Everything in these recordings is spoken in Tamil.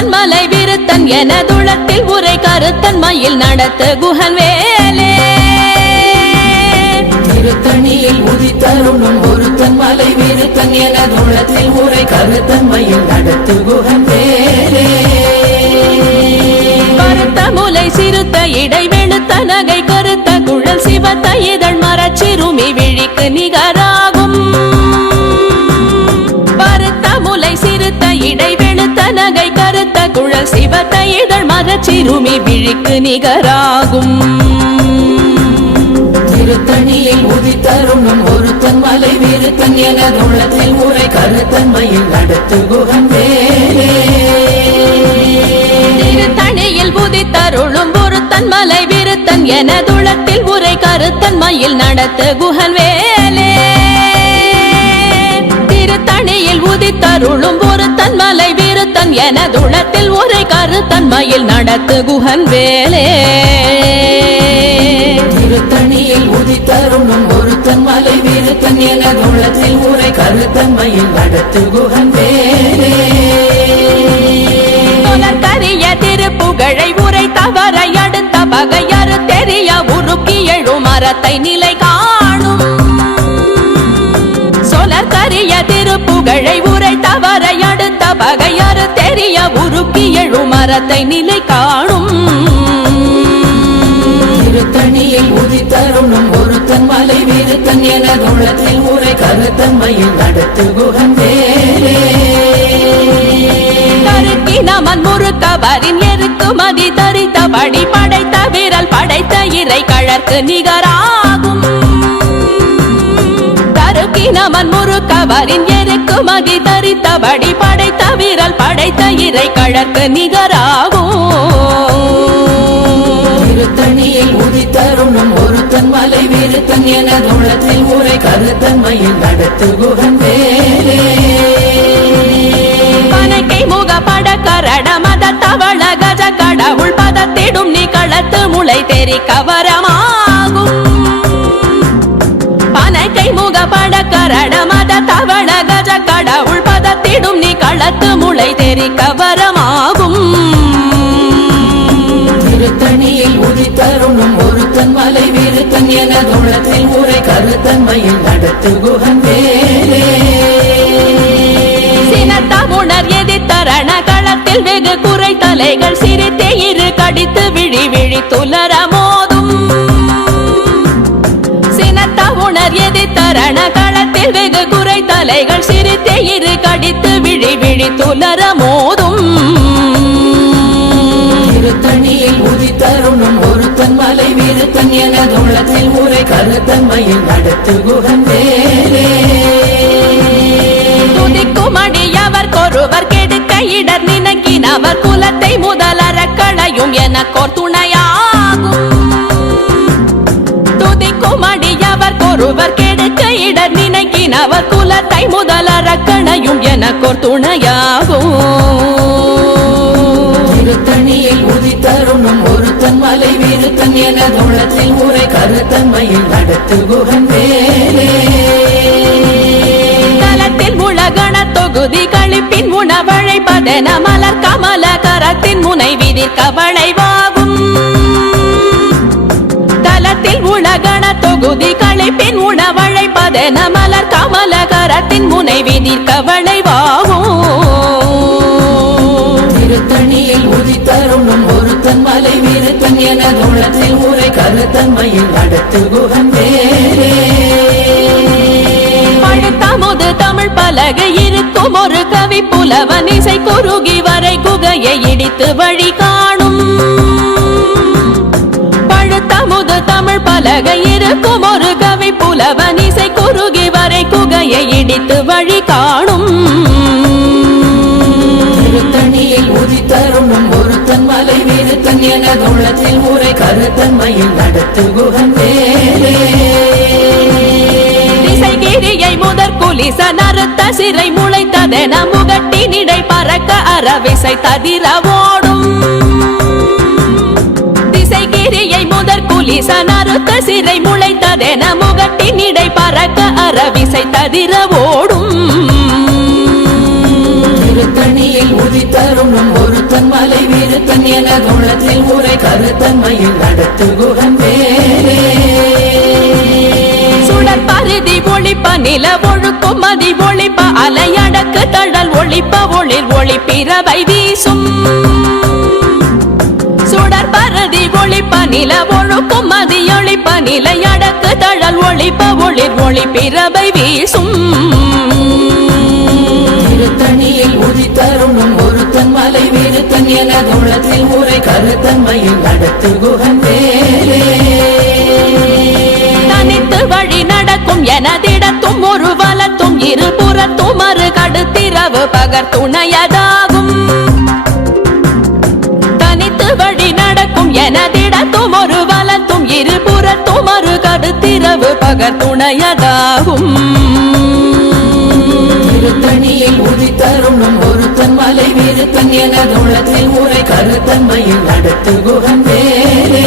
பொருத்தன் மலை விருத்தன் எனதுளத்தில் உரை கருத்தன் மயில் நடத்து குஹன் வேலே திருத்தணியில் உதித்தருளும் ஒருத்தன் மலை விருத்தன் எனதுளத்தில் உரை கருத்தன் மயில் நடத்து குஹன் வேலே கருத்த முலை சிறுத்த இடை வெளுத்த நகை கருத்த குழல் சிவத்த இதழ் மரச்சிறுமி விழிக்கு நிகராகும் பருத்த முலை சிறுத்த இடை வெளுத்த நகை கருத்த குழல் சிவத்த இதழ் மரச்சிறுமி விழிக்கு நிகராகும் திருத்தணியில் உதித்தருளும் ஒருத்தன் மலை விருத்தன் எனதுளத்தில் உரை கருத்தன் மயில் நடத்து குஹன் வேலே திருத்தணியில் உதித்தருளும் ஒருத்தன் மலை விருத்தன் எனதுளத்தில் உரை கருத்தன் மயில் நடத்து குஹன் வேலே திருத்தணியில் உதித்தருளும் ஒருத்தன் மலை விருத்தன் எனதுளத்தில் உரை கருத்தன் மயில் நடத்து குஹன் வேலே திருத்தணியில் உதித்தருளும் ஒருத்தன் மலை விருத்தன் எனதுளத்தில் உரை கருத்தன் மயில் நடத்து குஹன் வேலே கரிய திருப்புகழை உரை தவறை அடுத்த பகையறு தெரிய உருக்கி எழும் மரத்தை நிலை காணும் சொலற்கரிய திருப்புகழை உரை தவறை அடுத்த பகையறு தெரிய உருக்கி எழும் மரத்தை நிலை காணும் திருத்தணியில் உதித்தருளும் ஒருத்தன் மலை விருத்தன் எனதுளத்தில் உரை கருத்தன் மயில் நடத்து குஹன் வேலே நமன் முறுக்கவரின் எருக்கு மதி தரித்தபடி படைத்த விரல் படைத்த இறை கழற்கு நிகராகும் தருக்கி நமன் முறுக்கவரின் எருக்கு மதி தரித்தபடி படைத்த விரல் படைத்த இறை கழற்கு நிகராகும் திருத்தணியில் உதித்தருளும் ஒருத்தன் மலை விருத்தன் எனதுளத்தில் உரை கருத்தன் மயில் நடத்து குஹன் வேலே பனக்கை முக பட கரட மத தவள கஜ கடவுள் பதத்திடும் நிகழத்து முளை தெரி கவரமாகும் பனக்கை முக பட கரட மத தவள கஜ கடவுள் பதத்திடும் நிகழத்து முளை தெரி கவரமாகும் திருத்தணியில் உதித்தருளும் ஒருத்தன் மலை விருத்தன் எனதுளத்தில் உரை கருத்தன் மயில் நடத்து குஹன் வேலே சினத்தமுணர் எதிர்த்தரண களத்தில் வெகு குறை தலைகள் சிரித்தே இரு கடித்து விழி விழி துலர மோதும் சினத்தமுணர் எதிர்த்தரண களத்தில் வெகு குறை தலைகள் சிரித்தே இரு கடித்து விழி விழி துலர மோதும் திருத்தணியில் உதித்தருளும் ஒருத்தன் மலை விருத்தன் எனதுளத்தில் உரை கருத்தன் மயில் நடத்து குஹன் வேலே துதிக்குமடியவர் கொருவர் கெடுக்க இடர் நினைக்கினவர் குலத்தை முதலற களையும் எனக்கோர் துணையாகும் துதிக்குமடியவர் கொருவர் கெடுக்க இடர் நினைக்கினவர் குலத்தை முதலற களையும் எனக்கோர் துணையாகும் திருத்தணியில் உதித்தருளும் ஒருத்தன் மலை விருத்தன் எனதுளத்தில் உரை கருத்தன் மயில் நடத்து குஹன் வேலே தலத்தில் உலகண தொகுதி கழிப்பின் உணவழைப்பதென மலர் கமல கரத்தின் முனை விதிர் கவளைவாகும் தலத்தில் உலகண தொகுதி கழிப்பின் உணவழைப்பதென மலர் கமல கரத்தின் முனை விதிர் கவளைவாகும் திருத்தணியில் உதித்தருளும் ஒருத்தன் மலை விருத்தன் எனதுளத்தில் உரை கருத்தன் மயில் நடத்து குஹன் வேலே பழுத்தமுது தமிழ் பலகை இருக்கும் ஒரு கவி புலவன் இசை குறுகி வரை குகையை இடித்து வழி காணும் பழுத்தமுது தமிழ் பலகை இருக்கும் ஒரு கவி புலவன் இசை குறுகி வரை குகையை இடித்து வழி காணும் திருத்தணியில் உதித்தருளும் ஒருத்தன் மலை விருத்தன் எனதுளத்தில் உரை கருத்தன் மயில் நடத்து குஹன் வேலே திசைகிரியை முதற் குலிச நறுத்த சிறை முளைத்ததென முகட்டினிடை பறக்க அறவிசை ததிர ஓடும் திசைகிரியை முதற் குலிச நறுத்த சிறை முளைத்ததென முகட்டினிடை பறக்க அறவிசை ததிர ஓடும் திருத்தணியில் உதித்தருளும் ஒருத்தன் மலை விருத்தன் எனதுள்ளத்தில் உரை கருத்தன்மையில் நடத்து குகன் வேலே சுடர் பருதி ஒளிப்ப நில ஒழுக்கும் மதி ஒளிப்ப அலையடக்கு தழல் ஒளிப்ப ஒளிர் ஒளிப்பிறவை வீசும் சுடர் பருதி ஒளிப்ப நில ஒழுக்கும் மதி ஒளிப்ப நிலையடக்கு தழல் ஒளிப்ப ஒளிர் ஒளிப்பிறவை வீசும் திருத்தணியில் உதித்தருணும் ஒருத்தன் மலை விருத்தன் எனதுள்ளத்தில் உரை கருத்தன்மையில் நடத்து குகன் வேலே தனித்து வழி நடக்கும் எனதிடத்தும் ஒரு வலத்தும் இருபுறத்தும் மறு கடுத்திரவு பகர் துணையதாகும் தனித்து வழி நடக்கும் எனதிடத்தும் ஒரு வலத்தும் இருபுறத்தும் மறு கடுத்திரவு பகர் துணையதாகும் திருத்தணியில் உதித்தருணும் ஒருத்தன் மலை விருத்தன் எனதுள்ளத்தில் உரை கருத்தன்மையில் நடத்து குகன் வேலே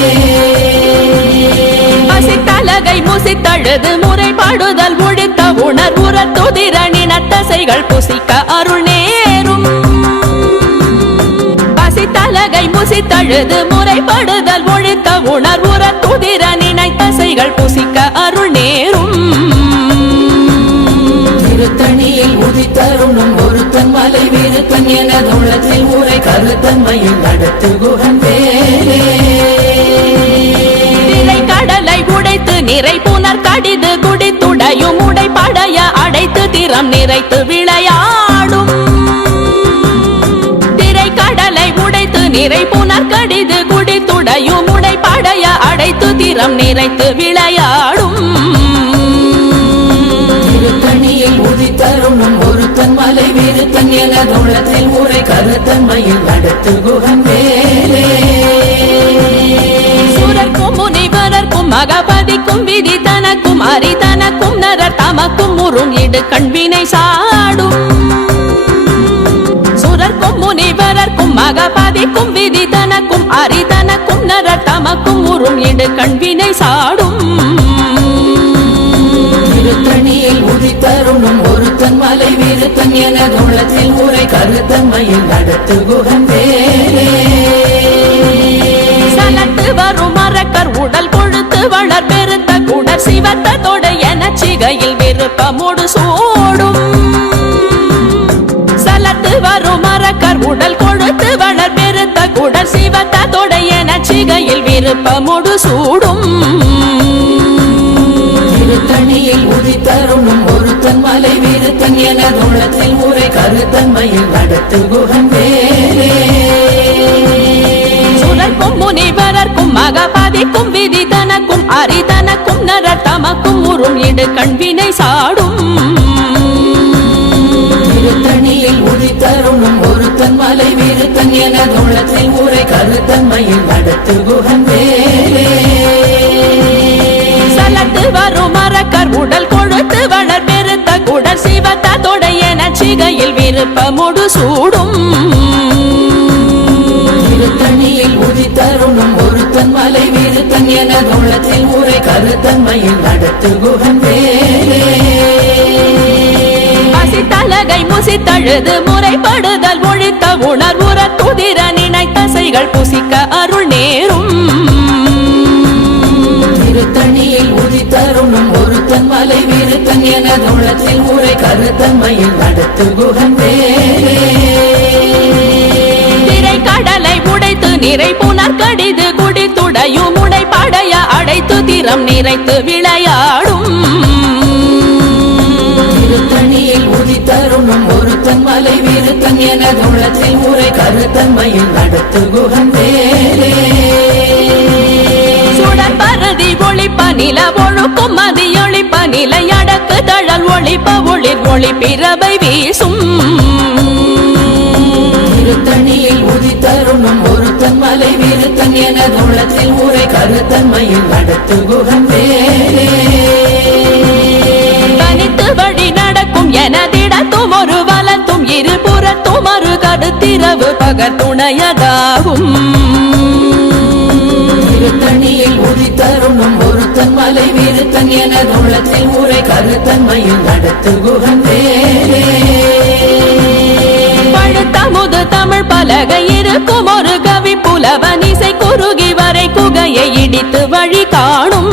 பசித்தலகை முசித்தழுது முறைப்பாடுதல் ஒழித்த உணர்வுற துதிரணின தசைகள் புசிக்க அருள் நேரும் பசித்தலகை முசித்தழுது முறைப்படுதல் ஒழித்த உணர்வுற துதிரணின தசைகள் புசிக்க அருள் நேரும் திருத்தணியில் உதித்தருணும் ஒருத்தன் மலை விருத்தன் எனதுள்ளத்தில் உரை கருத்தன்மையில் நடத்து குகன் வேலே கடலை உடைத்து நிறை புனர் கடிது குடித்துடையும் உடைப்படைய அடைத்து திறம் நிறைத்து விளையாடும் திரை கடலை உடைத்து நிறை புனர் கடிது குடித்துடையும் உடைப்படைய அடைத்து திறம் நிறைத்து விளையாடும் திருத்தணியில் உதித்தருணும் ஒருத்தன் மலை விருத்தன் எனதுள்ளத்தில் உரை கருத்தன்மையில் நடத்து குகன் வேலே சுரர்க்கும் முனிவரர்க்கும் மகபதிக்கும் விதி தனக்கும் அரிதனக்கும் நரர் தமக்கும் உறும் இடு கண்வினை சாடும் சுரர்க்கும் முனிவரர்க்கும் மகபதிக்கும் விதி தனக்கும் அரிதனக்கும் நரர் தமக்கும் உறும் இடு கண்வினை சாடும் திருத்தணியில் உதித்தருணும் ஒருத்தன் மலை விருத்தன் எனதுள்ளத்தில் உரை கருத்தன்மையில் நடத்து குகன் வேலே சலத்து வரும் மரக்கர் உடல் கொழுத்து வளர் பெருத்த குடர் சிவத்த தொடை என சிகையில் விருப்பமோடு சூடும் சலத்து வரும் மரக்கர் உடல் கொழுத்து வளர் பெருத்த குடர் சிவத்த தொடை என சிகையில் விருப்பமோடு சூடும் திருத்தணியில் உதித்தருணும் ஒருத்தன் மலை விருத்தன் எனதுள்ளத்தில் உரை கருத்தன்மையில் நடத்து குகன் வேலே சுரர்க்கும் முனிவரர்க்கும் மகபதிக்கும் விதி தனக்கும் அரிதனக்கும் நரர் தமக்கும் உறும் இடு கண்வினை சாடும் திருத்தணியில் உதித்தருணும் ஒருத்தன் மலை விருத்தன் எனதுள்ளத்தில் உரை கருத்தன்மையில் நடத்து குகன் வேலே சலத்து வரும் மரக்கர் உடல் கொழுத்து வளர் பெருத்த குடர் சிவத்த தொடை என சிகையில் விருப்பமோடு சூடும் திருத்தணியில் உதித்தருணும் ஒருத்தன் மலை விருத்தன் எனதுள்ளத்தில் உரை கருத்தன்மையில் நடத்து குகன் வேலே பசித்தலகை முசித்தழுது முறைப்படுதல் ஒழித்த உணர்வுற துதிர நினைத்தசைகள் புசிக்க அருள் நேரும் திருத்தணியில் உதித்தருணும் ஒருத்தன் மலை விருத்தன் எனதுள்ளத்தில் உரை கருத்தன்மையில் நடத்து குகன் வேலே திரை கடலை உடைத்து நிறை புனர் கடிது குடித்துடையும் உடைப்படைய அடைத்து திறம் நிறைத்து விளையாடும் திருத்தணியில் உதித்தருணும் ஒருத்தன் மலை விருத்தன் எனதுள்ளத்தில் உரை கருத்தன்மையில் நடத்து குகன் வேலே சுடர் பருதி ஒளிப்ப நில ஒழுக்கும் மதி ஒளிப்ப நிலையடக்கு தழல் ஒளிப்ப ஒளிர் ஒளிப்பிறவை வீசும் திருத்தணியில் உதித்தருணும் ஒருத்தன் மலை விருத்தன் எனதுள்ளத்தில் உரை கருத்தன்மையில் நடத்து குகன் வேலே தனித்து வழி நடக்கும் எனதிடத்தும் ஒரு வலத்தும் இருபுறத்தும் மறு கடுத்திரவு பகர் துணையதாகும் திருத்தணியில் உதித்தருணும் ஒருத்தன் மலை விருத்தன் எனதுள்ளத்தில் உரை கருத்தன்மையில் நடத்து குகன் வேலே பழுத்த கருத்தமுது தமிழ் பலகை இருக்கும் ஒரு கவி புலவன் இசை குறுகி வரை குகையை இடித்து வழி காணும்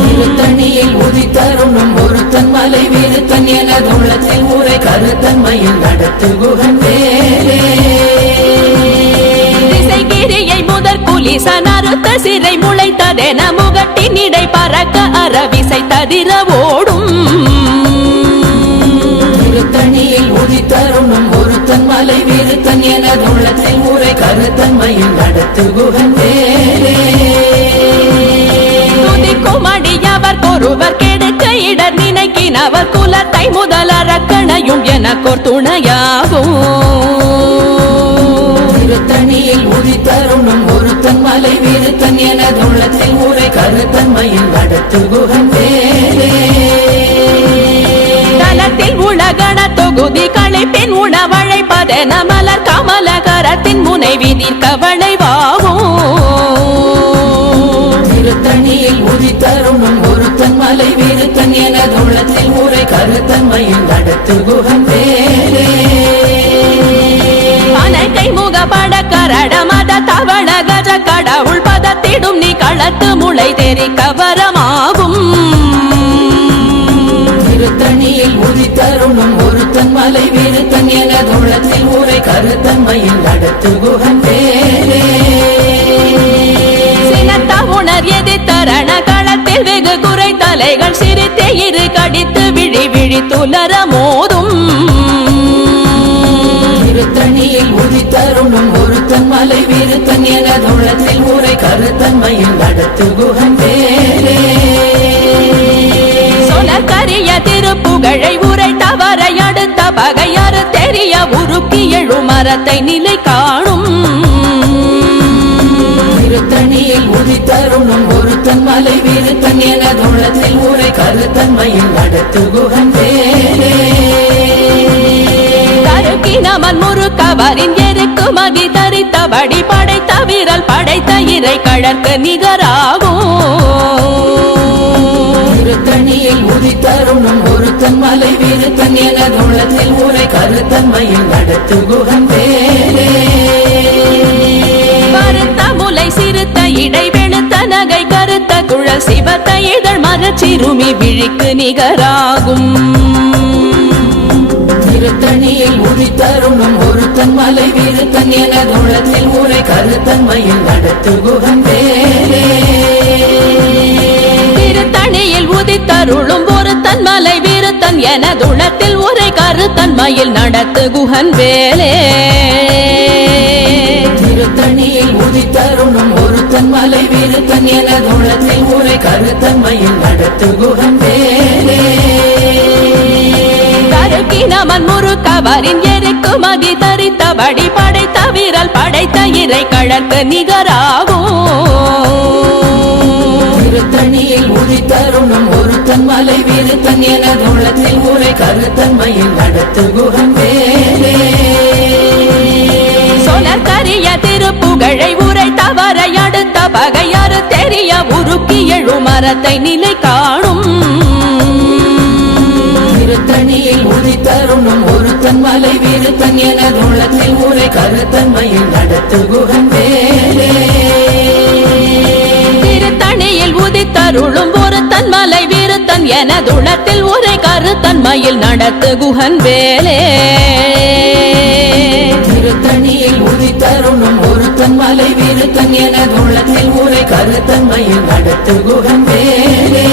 திருத்தணியில் உதித்தருணும் ஒருத்தன் மலை விருத்தன் எனது உள்ளத்தில் உரை கருத்தன்மையில் நடத்து குகன் வேலே திசைகிரியை முதற் புலிசன் அறுத்த சிறை முளைத்ததென முகட்டின் இடை பறக்க அறவிசை ததிர ஓடும் திருத்தணியில் உதித்தருணும் ஒருத்தன் மலை விருத்தன் எனது உள்ளத்தில் உரை கருத்தன்மையில் நடத்து குகன் வேலே துதிக்கும் அடியவர் ஒருவர் கெடுக்க இடர் நினைக்கினவர் குலத்தை முதல் அரக்கணையும் எனக்கோர் துணையாகும் திருத்தணியில் உதித்தருணும் ஒருத்தன் மலை விருத்தன் எனது உள்ளத்தில் உரை கருத்தன்மையில் நடத்து குகன் வேலே தலத்தில் உலகண தொகுதி களைப்பின் உணவழைப்பதென மலர் கமலகரத்தின் முனை விதிர்க்க வளைவாகும் திருத்தணியில் உதித்தருணும் ஒருத்தன் மலை விருத்தன் எனது உள்ளத்தில் உரை கருத்தன்மையில் நடத்து குகன் வேலே அனைக்கை முகப்பட கரட மத தவள கஜ கடவுள் பதத்திடும் நீ களத்து முளை தெரிக்க வரமாகும் திருத்தணியில் உதித்தருணும் ஒருத்தன் மலை விருத்தன் எனது உள்ளத்தில் உரை கருத்தன்மையில் நடத்து குகன் வேலே சினத்த உணர் எதிர்த்தரண களத்தில் வெகு குறை தலைகள் சிரித்தே இரு கடித்து விழி விழி துலர மோதும் திருத்தணியில் உதித்தருணும் ஒருத்தன் மலை விருத்தன் எனது உள்ளத்தில் உரை கருத்தன்மையில் நடத்து குகன் வேலே சொலக்கரிய திருப்புகழை உரை தவறை அடுத்த பகையாறு தெரிய உருக்கி எழு மரத்தை நிலை காணும் திருத்தணியில் உதித்தருணும் ஒருத்தன் மலை விருத்தன் எனது உள்ளத்தில் உரை கருத்தன்மையில் நடத்து குகன் வேலே தருக்கினமன் முறுக்கவரின் எருக்கு மதி தரித்தபடி படைத்த வீரல் படைத்த இறை கழற்கு நிகராகும் திருத்தணியில் உதித்தருணும் ஒருத்தன் மலை விருத்தன் எனது உள்ளத்தில் உரை கருத்தன்மையில் நடத்து குகன் வேலே கருத்த முலை சிறுத்த இடை வெளுத்த நகை கருத்த குழல் சிவத்த இதழ் மரச்சிறுமி விழிக்கு நிகராகும் திருத்தணியில் உதித்தருணும் ஒருத்தன் மலை விருத்தன் எனது உள்ளத்தில் உரை கருத்தன்மையில் நடத்து குகன் வேலே திருத்தணியில் உதித்தருளும் ஒருத்தன் மலை விருத்தன் எனதுளத்தில் உரை கருத்தன்மையில் நடத்து குகன் வேலே திருத்தணியில் உதித்தருணும் ஒருத்தன் மலை விருத்தன் எனது உள்ளத்தில் உரை கருத்தன்மையில் நடத்து குகன் வேலே தருக்கினமன் முறுக்கவரின் எருக்கு மதி தரித்தபடி படைத்த வீரல் படைத்த இறை கழற்கு நிகராகும் திருத்தணியில் உதித்தருணும் ஒருத்தன் மலை விருத்தன் எனது உள்ளத்தில் உரை கருத்தன்மையில் நடத்து குகன் வேலே சொலக்கரிய திருப்புகழை உரை தவறை அடுத்த பகையாறு தெரிய உருக்கி எழு மரத்தை நிலை காணும் திருத்தணியில் உதித்தருணும் ஒருத்தன் மலை விருத்தன் எனது உள்ளத்தில் உரை கருத்தன்மையில் நடத்து குகன் வேலே திருத்தணியில் உதித்தருளும் ஒருத்தன் மலை விருத்தன் எனதுளத்தில் உரை கருத்தன்மையில் நடத்து குகன் வேலே திருத்தணியில் உதித்தருணும் ஒருத்தன் மலை விருத்தன் எனது உள்ளத்தில் உரை கருத்தன்மையில் நடத்து குகன் வேலே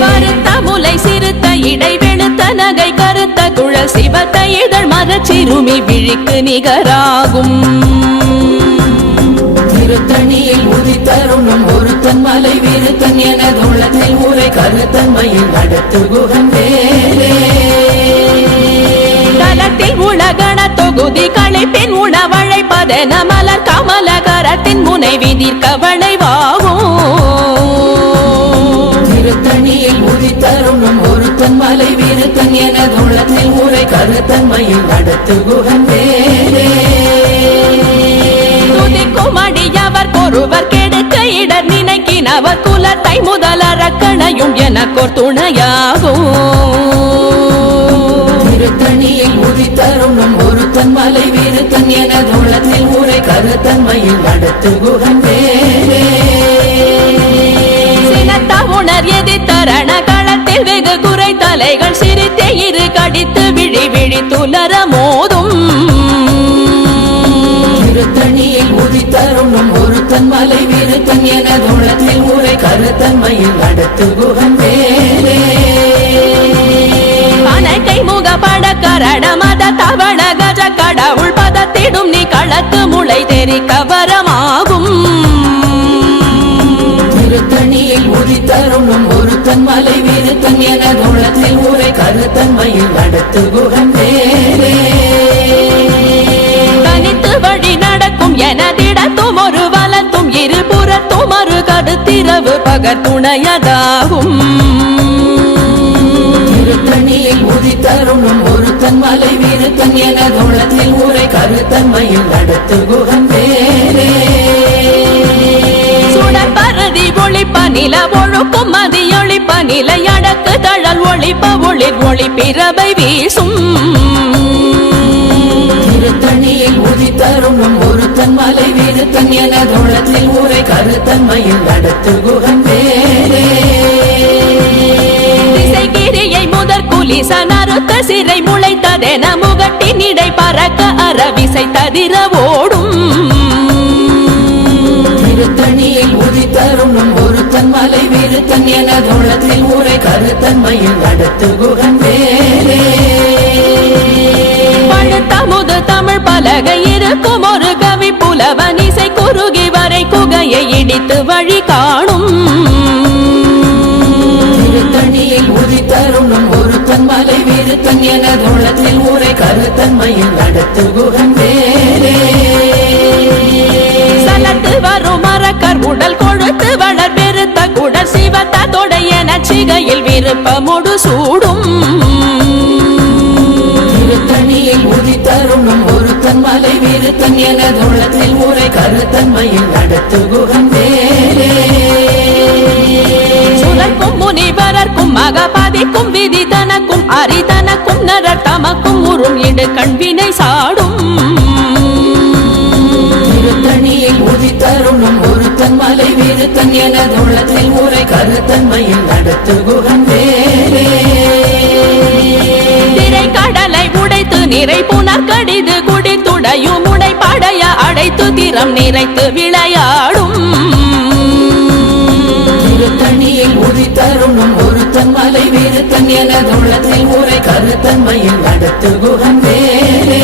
கருத்த முலை சிறுத்த இடை வெளுத்த நகை கருத்த குழல் சிவத்த இதழ் மரச்சிறுமி விழிக்கு நிகராகும் திருத்தணியில் உதித்தருணும் ஒருத்தன் மலை விருத்தன் எனது உள்ளத்தில் உரை கருத்தன்மையில் நடத்து குகன் வேலே தலத்தில் உலகண தொகுதி களைப்பின் உணவழைப்பதென மலர் கமலகரத்தின் முனை விதிர்க்க வளைவாகும் திருத்தணியில் உதித்தருணும் ஒருத்தன் மலை விருத்தன் எனது உள்ளத்தில் உரை கருத்தன்மையில் நடத்து குகன் வேலே துதிக்கும் அடியவர் ஒருவர் கெடுக்க இடர் நினைக்கினவர் குலத்தை முதல் அரக்கணையும் எனக்கோர் துணையாகும் திருத்தணியில் உதித்தருணும் ஒருத்தன் மலை வீருத்தன் எனதுளத்தில் ஊரை கருத்தன்மையில் நடத்து குகன் வேலே உணர் எதி தரண களத்தில் வெகு குறை தலைகள் சிரித்தே இரு கடித்து விழி விழி துலர மோதும் திருத்தணியில் உதித்தருணும் ஒருத்தன் மலை வீருத்தன் எனதுளத்தில் ஊரை கருத்தன்மையில் நடத்து குகன் வேலே கை முக பட கரண மத தவண கஜ கடவுள் பதத்திடும் நீ களத்து முளை தெரி கவரமாகும் திருத்தணியில் உதித்தருணும் ஒருத்தன் மலை வீருத்தன் எனதுளத்தில் ஊரை கருத்தன்மையில் நடத்து குகன் வேலே தனித்து வழி நடக்கும் எனதிடத்தும் ஒரு வலத்தும் இருபுறத்தும் ஒரு கருத்திரவு பகர் துணையதாகும் திருத்தணியில் உதித்தருணும் ஒருத்தன் மலை வீருத்தன் எனதுளத்தில் ஊரை கருத்தன்மையில் நடத்து குகன் வேலே சுடற்பருதி ஒளிப்ப நில ஒழுக்கும் மதியொளிப்ப நிலை அடக்கு தழல் ஒளிப்ப ஒளிர் ஒளி பிறவை வீசும் திருத்தணியில் உதித்தருணும் ஒருத்தன் மலை வீருத்தன் எனதுளத்தில் ஊரை கருத்தன்மையில் நடத்து குகன் வேலே கிரியை முதற் குலிசன் அறுத்த சிறை முளைத்ததென முகட்டின் இடை பறக்க அறவிசை ததிர ஓடும் திருத்தணியில் உதித்தருணும் ஒருத்தன் மலை வீருத்தன் எனதுளத்தில் ஊரை கருத்தன்மையில் நடத்து குகன் வேலே பழுத்தமுது தமிழ் பலகை இருக்கும் ஒரு கவி புலவன் இசை குறுகி வரை குகையை இடித்து வழி காணும் திருத்தணியில் உதித்தருணும் ஒருத்தன் மலை வீருத்தன் எனதுளத்தில் ஊரை கருத்தன்மையில் நடத்து குகன் வேலே சலத்து வரும் மரக்கர் உடல் கொழுத்து வளர் பெருத்த குடல் சிவத்த தொடைய நச்சிகையில் விருப்பமுடு சூடும் திருத்தணியில் உதித்தருணும் ஒருத்தன் மலை வீருத்தன் எனதுளத்தில் ஊரை கருத்தன்மையில் நடத்து குகன் வேலே சுழற்கும் முனிவரர்க்கும் மகபாதிக்கும் விதி தனக்கும் அரிதனக்கும் நரர் தமக்கும் உறும் இடு கண்வினை சாடும் திருத்தணியில் உதித்தருணும் ஒருத்தன் மலை வீருத்தன் எனதுளத்தில் ஊரை கருத்தன்மையில் நடத்து குகன் வேலே திரை கடலை உடைத்து நிறை புனர் கடிது குடித்துடையும் உடை படைய அடைத்து திறம் நிறைத்து விளையாடும் திருத்தணியில் உதித்தருணும் ஒருத்தன் மலை வீருத்தன் எனதுளத்தில் ஊரை கருத்தன்மையில் நடத்து குகன் வேலே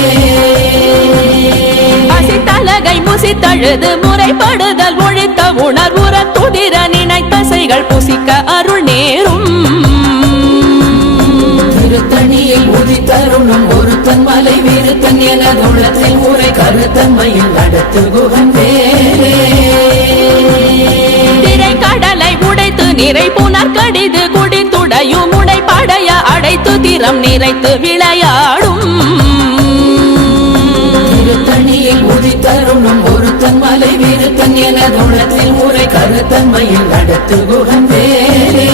பசித்தலகை முசித்தழுது முறைப்படுதல் ஒழித்த உணர்வுற துதிர நினைத்தசைகள் புசிக்க அருள் நேரும் திருத்தணியில் உதித்தருணும் ஒருத்தன் மலை வீருத்தன் எனதுளத்தில் ஊரை கருத்தன்மையில் நடத்து குகன் வேலே திரை கடலை உடைத்து நிறை புனர் கடிது குடித்துடையும் உடை படைய அடைத்து திறம் நிறைத்து விளையாடும் திருத்தணியில் உதித்தருணும் ஒருத்தன் மலை வீருத்தன் எனதுளத்தில் ஊரை கருத்தன்மையில் நடத்து குகன் வேலே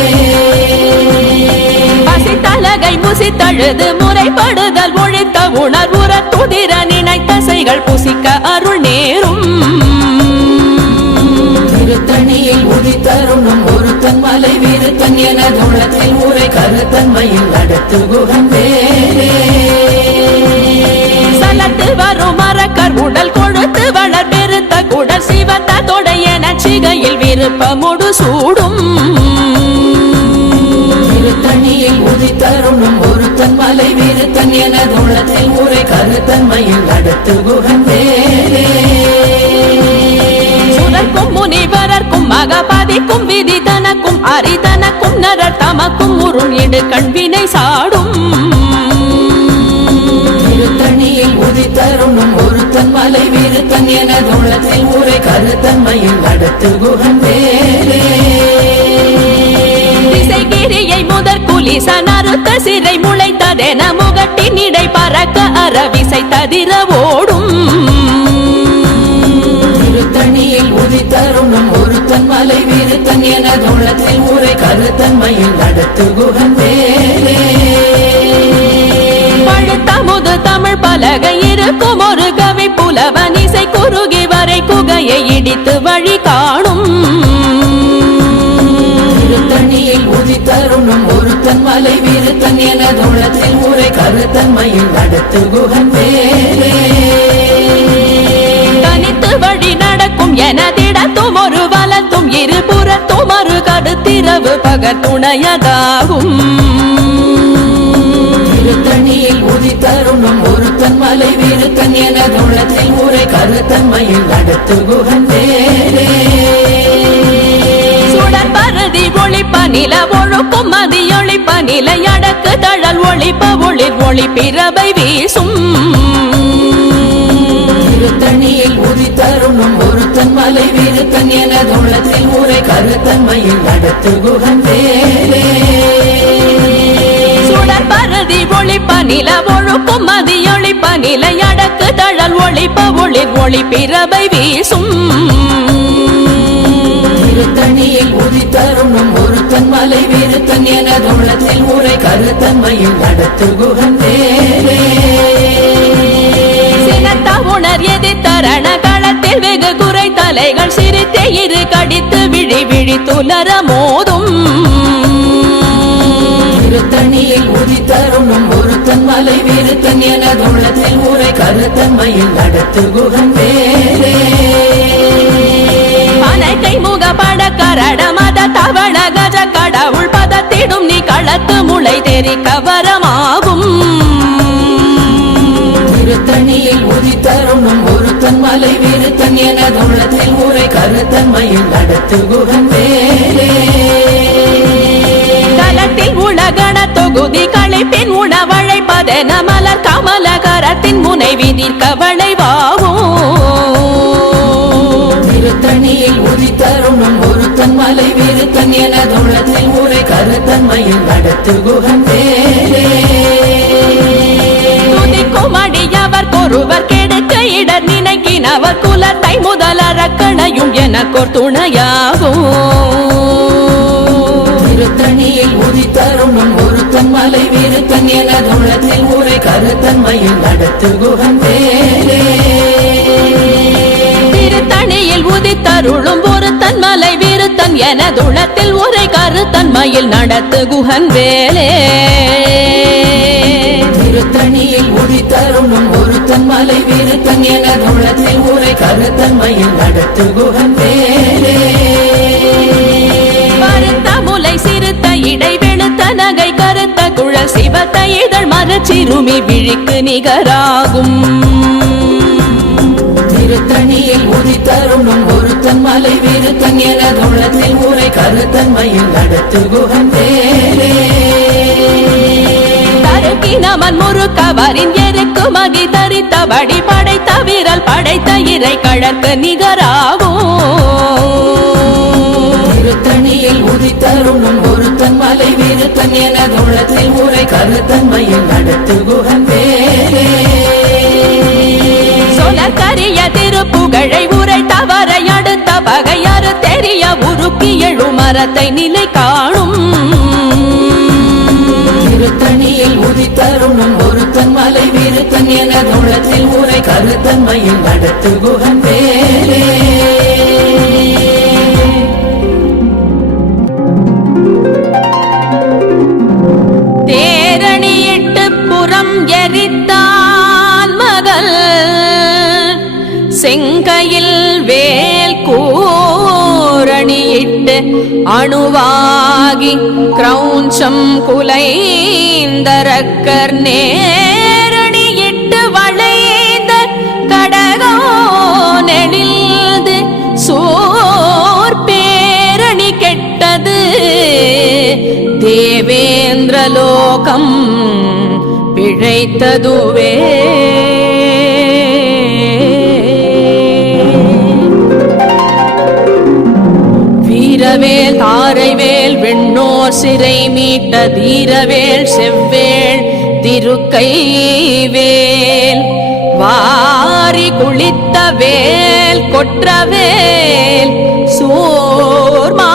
பசித்தலகை முசித்தழுது முறைப்படுதல் ஒழித்த உணர்வுற துதிர நினைத்தசைகள் புசிக்க அருள் நேரும் திருத்தணியில் உதித்தருணும் ஒருத்தன் மலை வீருத்தன் எனதுளத்தில் ஊரை கருத்தன்மையில் நடத்து குகன் வேலே சலத்து வரும் மரக்கர் உடல் கொழுத்து வளர் பெருத்த குடல் சிவத்த தொடைய நச்சிகையில் விருப்பமுடு சூடும் திருத்தணியில் உதித்தருணும் ஒருத்தன் மலை வீருத்தன் எனதுளத்தில் ஊரை கருத்தன்மையில் நடத்து குகன் வேலே சுழற்கும் முனிவரர்க்கும் மகபாதிக்கும் விதி தனக்கும் அரிதனக்கும் நரர் தமக்கும் உறும் இடு கண்வினை சாடும் திருத்தணியில் உதித்தருணும் ஒருத்தன் மலை வீருத்தன் எனதுளத்தில் ஊரை கருத்தன்மையில் நடத்து குகன் வேலே திசைகிரியை முதற் குலிசன் அறுத்த சிறை முளைத்ததென முகட்டின் இடை பறக்க அறவிசை ததிர ஓடும் திருத்தணியில் உதித்தருணும் ஒருத்தன் மலை வீருத்தன் எனதுளத்தில் ஊரை கருத்தன்மையில் நடத்து குகன் வேலே பலகை இருக்கும் ஒரு கவி புலவன் இசை குறுகி வரை குகையை இடித்து வழி காணும் திருத்தணியில் உதித்தருணும் ஒருத்தன் மலை விருத்தன் எனதுள்ளத்தில் உரை கருத்தன்மையில் நடத்து குகன் வேலே தனித்து வழி நடக்கும் எனதிடத்தும் ஒரு வலத்தும் இருபுறத்தும் ஒரு கடுத்திரவு பகத்துணையதாகும் திருத்தணியில் உதித்தருணும் ஒருத்தன் மலை விருத்தன் எனதுள்ளத்தில் உரை கருத்தன்மையில் நடத்து குகன் வேலே சுடர் பரதி ஒளிப்ப நில ஒழுக்கும் மதியொளிப்ப நிலை அடக்கு தழல் ஒளிப்ப ஒளிர் ஒளி பிறவை வீசும் திருத்தணியில் உதித்தருணும் ஒருத்தன் மலை விருத்தன் எனதுள்ளத்தில் உரை கருத்தன்மையில் நடத்து குகன் வேலே சுடர் பரதி ஒளிப்ப நில ஒழுக்கும் மதியொளிப்ப நிலை அடக்கு தழல் ஒளிப்ப ஒளிர் ஒளி பிறவை வீசும் திருத்தணியில் உதித்தருணும் ஒருத்தன் மலை விருத்தன் எனதுள்ளத்தில் உரை கருத்தன்மையில் நடத்து குகன் வேலே சினத்த உணர் எதிர்த்தரண களத்தில் வெகு குறை தலைகள் சிரித்தே இரு கடித்து விழி விழி துலர மோதும் திருத்தணியில் உதித்தருணும் ஒருத்தன் மலை விருத்தன் எனதுள்ளத்தில் உரை கருத்தன்மையில் நடத்து குகன் வேலே கை முக பட கரட மத தவள கஜ கடவுள் பதத்திடும் நீ களத்து முளை தெரி கவரமாகும் திருத்தணியில் உதித்தருணும் ஒருத்தன் மலை விருத்தன் எனதுள்ளத்தில் உரை கருத்தன்மையில் நடத்து குகன் வேலே தலத்தில் உலகண தொகுதி களைப்பின் உணவழைப்பதென மலர் கமல கரத்தின் முனை விதிர் கவளைவாகும் திருத்தணியில் உதித்தருணும் ஒருத்தன் மலை விருத்தன் எனதுள்ளத்தில் உரை கருத்தன்மையில் நடத்து குகன் வேலே துதிக்கும் அடியவர் கொருவர் கெடுக்க இடர் நினைக்கினவர் குலத்தை முதலறக்கணையும் எனக்கோர் துணையாகும் திருத்தணியில் உதித்தருணும் ஒருத்தன் மலை விருத்தன் எனதுள்ளத்தில் உரை கருத்தன்மையில் நடத்து குகன் வேலே திருத்தணியில் உதித்தருளும் ஒருத்தன் மலை விருத்தன் எனதுளத்தில் உரை கருத்தன்மையில் நடத்து குகன் வேலே திருத்தணியில் உதித்தருணும் ஒருத்தன் மலை விருத்தன் எனதுள்ளத்தில் உரை கருத்தன்மையில் நடத்து குகன் வேலே கருத்த முலை சிறுத்த இடை வெளுத்த நகை கருத்த குழல் சிவத்த இதழ் மரச்சிறுமி விழிக்கு நிகராகும் திருத்தணியில் உதித்தருணும் ஒருத்தன் மலை விருத்தன் எனதுள்ளத்தில் உரை கருத்தன்மையில் நடத்து குகன் வேலே தருக்கினவன் முறுக்கவரின் எருக்கு மகி தரித்தபடி படைத்த விரல் படைத்த இறை கழற்கு நிகராகும் திருத்தணியில் உதித்தருணும் ஒருத்தன் மலை விருத்தன் எனதுள்ளத்தில் உரை கருத்தன்மையில் நடத்து குகன் வேலே சொலக்கரிய திருப்புகழை உரை தவறை அடுத்த பகையறு தெரிய உருக்கி எழு மரத்தை நிலை காணும் திருத்தணியில் உதித்தருணும் ஒருத்தன் மலை விருத்தன் எனதுள்ளத்தில் உரை கருத்தன்மையில் நடத்து குகன் வேலே தேரணியிட்டு புறம் எரித்தான் மகள் செங்கையில் வேல் கூரணியிட்டு அணுவாகி கிரௌஞ்சம் குலைந்தரக்கர் நேரணியிட்டு வளைந்த கடகோ நெடில்து சோர் பேரணி கெட்டது தேவேந்திரலோகம் பிழைத்ததுவே வீரவேல் தாரைவேல் வெண்ணோர் சிறை மீட்ட தீரவேல் செவ்வேள் திருக்கைவேல் வாரி குளித்த வேல் கொற்றவேல் சோர்மா